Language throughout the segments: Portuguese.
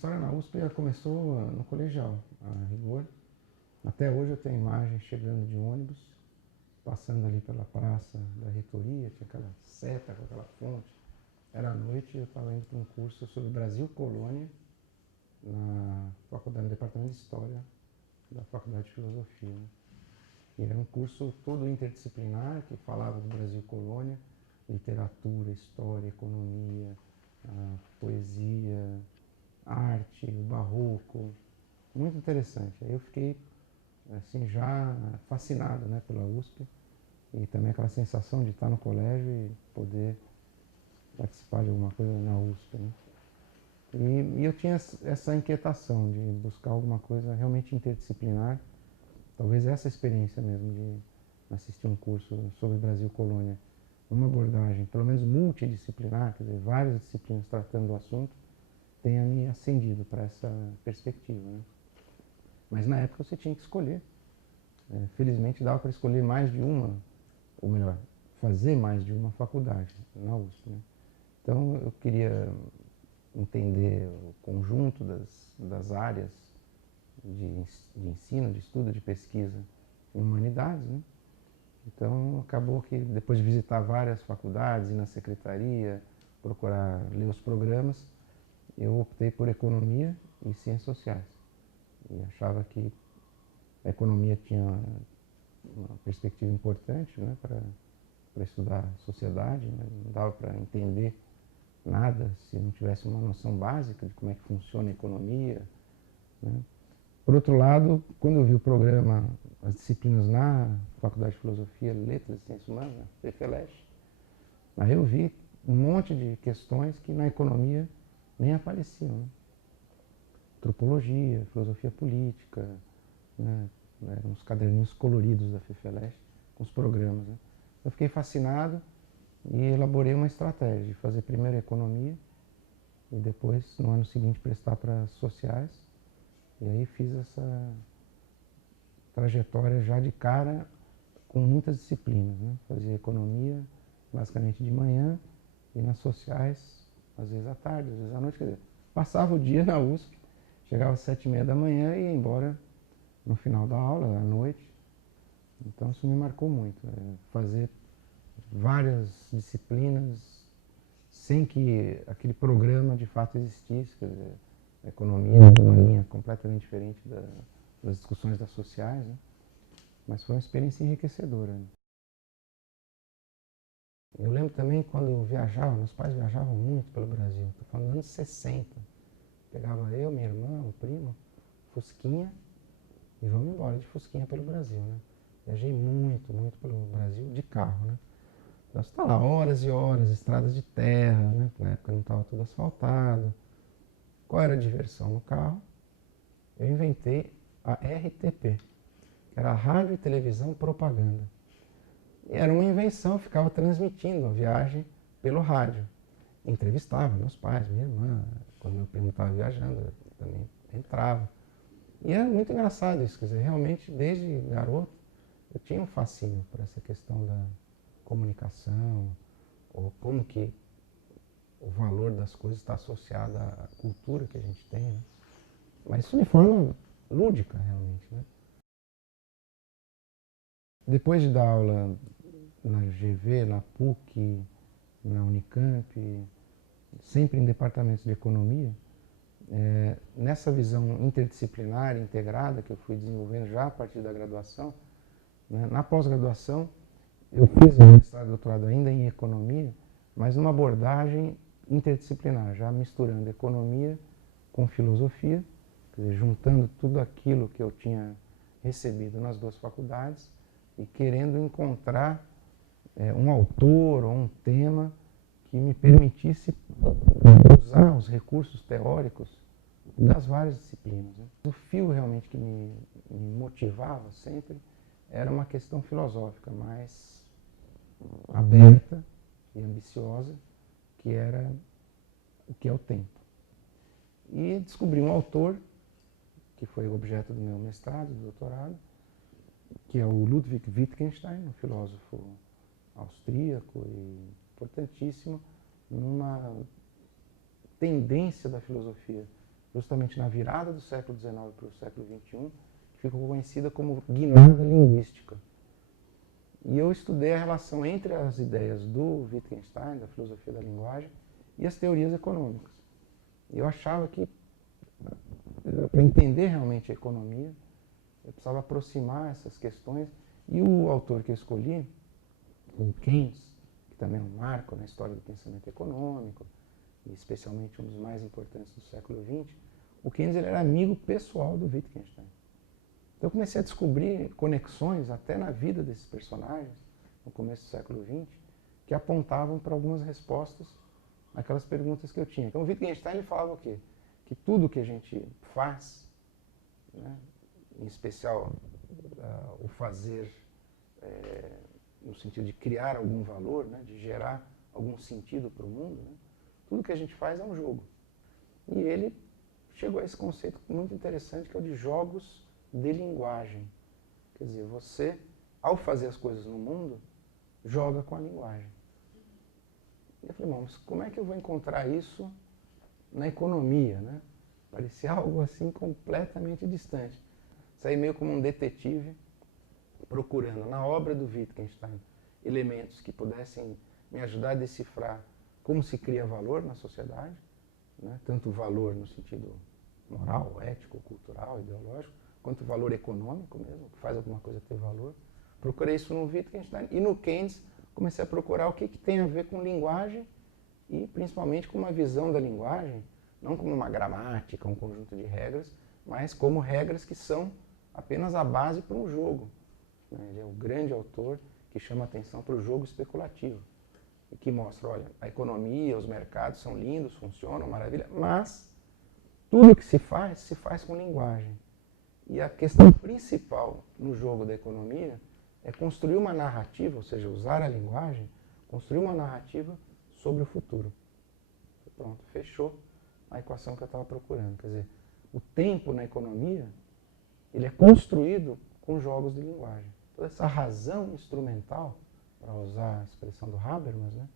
história na USP já começou no colegial, a rigor. Até hoje eu tenho imagens chegando de ônibus, passando ali pela praça da reitoria, tinha aquela seta com aquela fonte. Era à noite e eu estava indo para um curso sobre Brasil Colônia, na faculdade, no departamento de História da Faculdade de Filosofia. Né? E era um curso todo interdisciplinar que falava do Brasil Colônia, literatura, história, economia, poesia, arte, o barroco, muito interessante. Aí eu fiquei assim já fascinado, né, pela USP e também aquela sensação de estar no colégio e poder participar de alguma coisa na USP, né? E eu tinha essa inquietação de buscar alguma coisa realmente interdisciplinar, talvez essa experiência mesmo de assistir um curso sobre Brasil Colônia, uma abordagem pelo menos multidisciplinar, quer dizer, várias disciplinas tratando do assunto, tenha me acendido para essa perspectiva, né? Mas na época você tinha que escolher. Felizmente dava para escolher mais de uma, ou melhor, fazer mais de uma faculdade na USP, né? Então eu queria entender o conjunto das áreas de ensino, de estudo, de pesquisa em humanidades, né? Então acabou que depois de visitar várias faculdades, ir na secretaria, procurar ler os programas, eu optei por economia e ciências sociais. E achava que a economia tinha uma perspectiva importante, né, para estudar a sociedade, né? Não dava para entender nada se não tivesse uma noção básica de como é que funciona a economia, né? Por outro lado, quando eu vi o programa, as disciplinas na Faculdade de Filosofia, Letras e Ciências Humanas, FFLESH, aí eu vi um monte de questões que na economia nem apareciam, né? Antropologia, filosofia política, né? Eram uns caderninhos coloridos da FFLESH com os programas, né? Eu fiquei fascinado e elaborei uma estratégia de fazer primeiro economia e depois, no ano seguinte, prestar para sociais. E aí fiz essa trajetória já de cara com muitas disciplinas, né? Fazia economia basicamente de manhã e nas sociais, às vezes à tarde, às vezes à noite. Quer dizer, passava o dia na USP, chegava às 7h30 da manhã e ia embora no final da aula, à noite. Então isso me marcou muito, fazer várias disciplinas sem que aquele programa de fato existisse. Quer dizer, a economia é uma linha completamente diferente das discussões das sociais, né? Mas foi uma experiência enriquecedora, né? Eu lembro também quando eu viajava, meus pais viajavam muito pelo Brasil, estou falando dos anos 60. Pegava eu, minha irmã, o primo, Fusquinha, e vamos embora de Fusquinha pelo Brasil, né? Viajei muito, muito pelo Brasil de carro, né? Nós está lá horas e horas, estradas de terra, né? Na época não estava tudo asfaltado. Qual era a diversão no carro? Eu inventei a RTP, que era a Rádio e Televisão Propaganda. E era uma invenção, eu ficava transmitindo a viagem pelo rádio. Entrevistava meus pais, minha irmã, quando meu primo estava viajando, eu também entrava. E era muito engraçado isso, quer dizer, realmente desde garoto eu tinha um fascínio por essa questão da comunicação, ou como que o valor das coisas está associado à cultura que a gente tem, né? Mas isso de forma lúdica, realmente, né? Depois de dar aula na GV, na PUC, na Unicamp, sempre em departamentos de economia, nessa visão interdisciplinar, integrada, que eu fui desenvolvendo já a partir da graduação, né? Na pós-graduação, eu fiz o mestrado e doutorado ainda em economia, mas numa abordagem interdisciplinar, já misturando economia com filosofia, quer dizer, juntando tudo aquilo que eu tinha recebido nas duas faculdades e querendo encontrar um autor ou um tema que me permitisse usar os recursos teóricos das várias disciplinas, né? O fio realmente que me motivava sempre era uma questão filosófica mais aberta e ambiciosa, que era o que é o tempo. E descobri um autor, que foi o objeto do meu mestrado, do doutorado, que é o Ludwig Wittgenstein, um filósofo austríaco e importantíssimo, numa tendência da filosofia justamente na virada do século XIX para o século XXI, que ficou conhecida como guinada linguística. E eu estudei a relação entre as ideias do Wittgenstein, da filosofia da linguagem, e as teorias econômicas. E eu achava que, para entender realmente a economia, eu precisava aproximar essas questões. E o autor que eu escolhi, o Keynes, que também é um marco na história do pensamento econômico, e especialmente um dos mais importantes do século XX, o Keynes ele era amigo pessoal do Wittgenstein. Então eu comecei a descobrir conexões até na vida desses personagens, no começo do século XX, que apontavam para algumas respostas àquelas perguntas que eu tinha. Então o Wittgenstein ele falava o quê? Que tudo que a gente faz, né, em especial o fazer no sentido de criar algum valor, né, de gerar algum sentido para o mundo, né, tudo que a gente faz é um jogo. E ele chegou a esse conceito muito interessante que é o de jogos de linguagem. Quer dizer, você, ao fazer as coisas no mundo, joga com a linguagem. E eu falei, mas como é que eu vou encontrar isso na economia, né? Parecia algo assim completamente distante. Saí meio como um detetive procurando na obra do Wittgenstein elementos que pudessem me ajudar a decifrar como se cria valor na sociedade, né? Tanto valor no sentido moral, ético, cultural, ideológico, quanto valor econômico mesmo, que faz alguma coisa ter valor. Procurei isso no Wittgenstein e no Keynes comecei a procurar o que tem a ver com linguagem e principalmente com uma visão da linguagem, não como uma gramática, um conjunto de regras, mas como regras que são apenas a base para um jogo. Ele é o grande autor que chama atenção para o jogo especulativo e que mostra, olha, a economia, os mercados são lindos, funcionam, maravilha, mas tudo que se faz com linguagem. E a questão principal no jogo da economia é construir uma narrativa, ou seja, usar a linguagem, construir uma narrativa sobre o futuro. Pronto, fechou a equação que eu estava procurando. Quer dizer, o tempo na economia, ele é construído com jogos de linguagem. Toda essa razão instrumental, para usar a expressão do Habermas, né,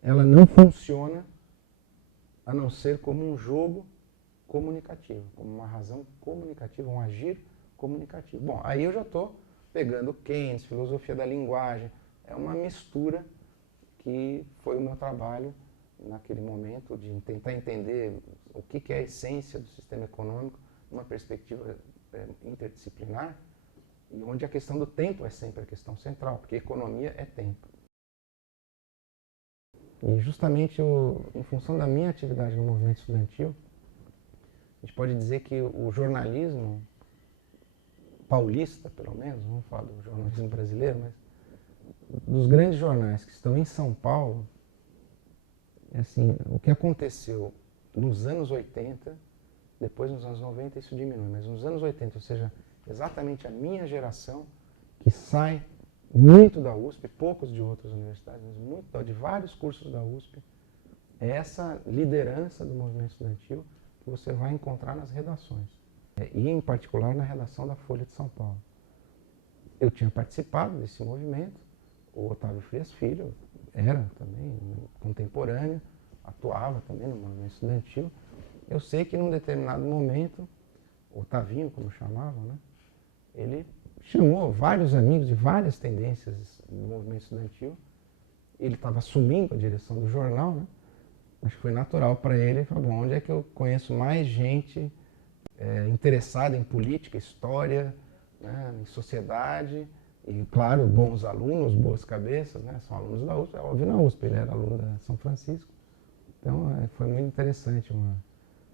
ela não funciona a não ser como um jogo comunicativo, como uma razão comunicativa, um agir comunicativo. Bom, aí eu já estou pegando Keynes, filosofia da linguagem, é uma mistura que foi o meu trabalho naquele momento de tentar entender o que é a essência do sistema econômico numa perspectiva interdisciplinar e onde a questão do tempo é sempre a questão central, porque economia é tempo. E justamente em função da minha atividade no movimento estudantil, a gente pode dizer que o jornalismo paulista, pelo menos, vamos falar do jornalismo brasileiro, mas dos grandes jornais que estão em São Paulo, assim, o que aconteceu nos anos 80, depois nos anos 90 isso diminui, mas nos anos 80, ou seja, exatamente a minha geração, que sai muito da USP, poucos de outras universidades, mas muito de vários cursos da USP, é essa liderança do movimento estudantil que você vai encontrar nas redações. E, em particular, na redação da Folha de São Paulo. Eu tinha participado desse movimento, o Otávio Frias Filho era também contemporâneo, atuava também no movimento estudantil. Eu sei que, num determinado momento, o Otavinho, como chamavam, né, ele chamou vários amigos de várias tendências do movimento estudantil. Ele estava assumindo a direção do jornal, né? Acho que foi natural para ele. Ele falou, bom, onde é que eu conheço mais gente interessada em política, história, né, em sociedade, e, claro, bons alunos, boas cabeças, né, são alunos da USP, é óbvio na USP, ele era aluno da São Francisco. Então, foi muito interessante,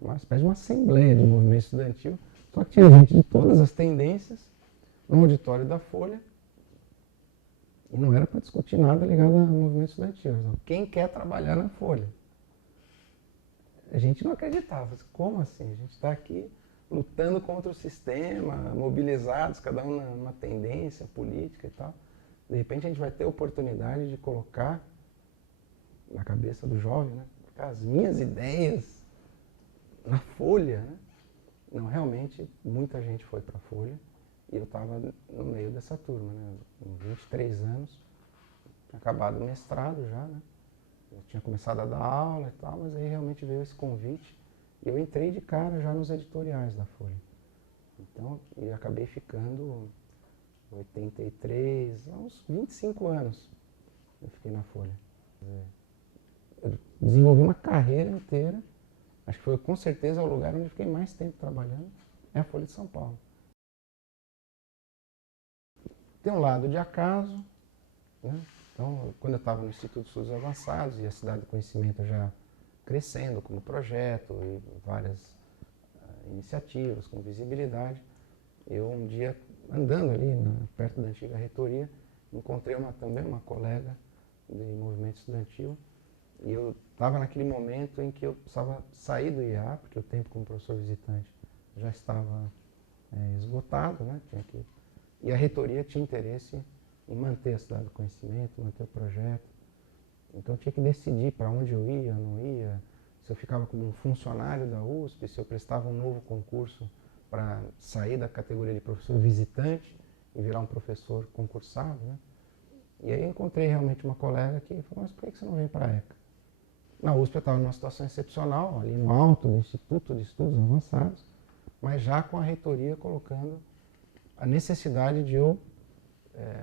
uma espécie de uma assembleia de movimento estudantil, só que tinha gente de todas as tendências no auditório da Folha, e não era para discutir nada ligado ao movimento estudantil. Quem quer trabalhar na Folha? A gente não acreditava. Como assim? A gente está aqui lutando contra o sistema, mobilizados, cada um numa tendência política e tal. De repente a gente vai ter a oportunidade de colocar na cabeça do jovem, né, as minhas ideias na Folha. Né? Não, realmente, muita gente foi para a Folha e eu estava no meio dessa turma, né, com 23 anos, tinha acabado o mestrado já, né? Eu tinha começado a dar aula e tal, mas aí realmente veio esse convite E eu entrei de cara já nos editoriais da Folha. Então, e acabei ficando 83, uns 25 anos eu fiquei na Folha. Eu desenvolvi uma carreira inteira, acho que foi com certeza o lugar onde eu fiquei mais tempo trabalhando, é a Folha de São Paulo. Tem um lado de acaso, né? Então, quando eu estava no Instituto de Estudos Avançados e a Cidade do Conhecimento já crescendo como projeto e várias iniciativas com visibilidade, eu um dia, andando ali perto da antiga reitoria, encontrei também uma colega de movimento estudantil e eu estava naquele momento em que eu precisava sair do IA, porque o tempo como professor visitante já estava esgotado, né? E a reitoria tinha interesse em manter a Cidade do Conhecimento, manter o projeto. Então eu tinha que decidir para onde eu ia, não ia, se eu ficava como um funcionário da USP, se eu prestava um novo concurso para sair da categoria de professor visitante e virar um professor concursado, né? E aí eu encontrei realmente uma colega que falou, mas por que você não vem para a ECA? Na USP eu estava numa situação excepcional, ali no alto do Instituto de Estudos Avançados, mas já com a reitoria colocando a necessidade de eu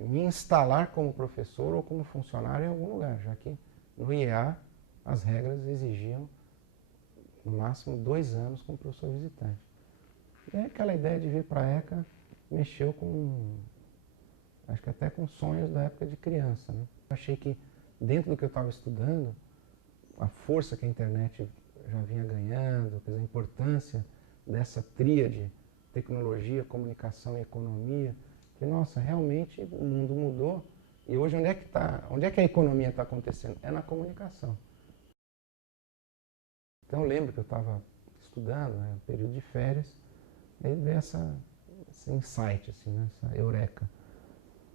me instalar como professor ou como funcionário em algum lugar, já que no IEA as regras exigiam no máximo 2 anos como professor visitante. E aí aquela ideia de vir para a ECA mexeu com, acho que até com sonhos da época de criança, né? Eu achei que dentro do que eu estava estudando, a força que a internet já vinha ganhando, a importância dessa tríade, tecnologia, comunicação e economia, que, nossa, realmente o mundo mudou e hoje onde é que a economia está acontecendo? É na comunicação. Então eu lembro que eu estava estudando, né, um período de férias, aí veio esse insight, assim, né, essa eureka.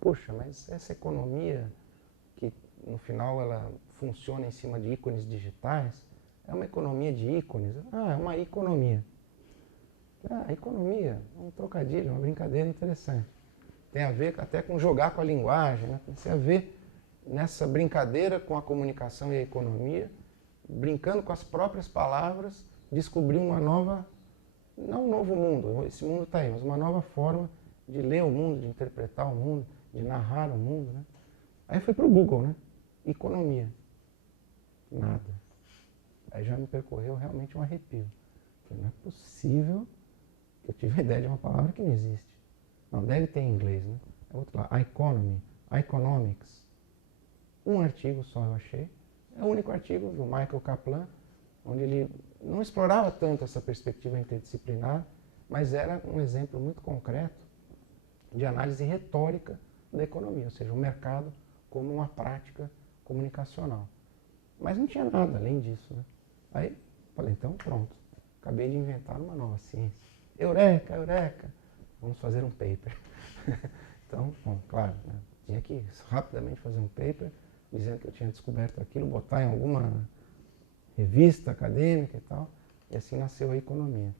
Poxa, mas essa economia que no final ela funciona em cima de ícones digitais, é uma economia de ícones? Ah, é uma economia. Ah, economia, um trocadilho, uma brincadeira interessante. Tem a ver até com jogar com a linguagem, né? Tem a ver nessa brincadeira com a comunicação e a economia, brincando com as próprias palavras, descobrir uma nova, não um novo mundo, esse mundo está aí, mas uma nova forma de ler o mundo, de interpretar o mundo, de narrar o mundo, né? Aí fui para o Google, né? Economia. Nada. Aí já me percorreu realmente um arrepio. Não é possível que eu tive a ideia de uma palavra que não existe. Não, deve ter em inglês, né? É outro lá, economy, economics. Um artigo só eu achei. É o único artigo do Michael Kaplan, onde ele não explorava tanto essa perspectiva interdisciplinar, mas era um exemplo muito concreto de análise retórica da economia, ou seja, o mercado como uma prática comunicacional. Mas não tinha nada além disso, né? Aí falei, então pronto, acabei de inventar uma nova ciência. Eureka, eureka! Vamos fazer um paper. Então, bom, claro, né? Tinha que rapidamente fazer um paper, dizendo que eu tinha descoberto aquilo, botar em alguma revista acadêmica e tal, e assim nasceu a economia.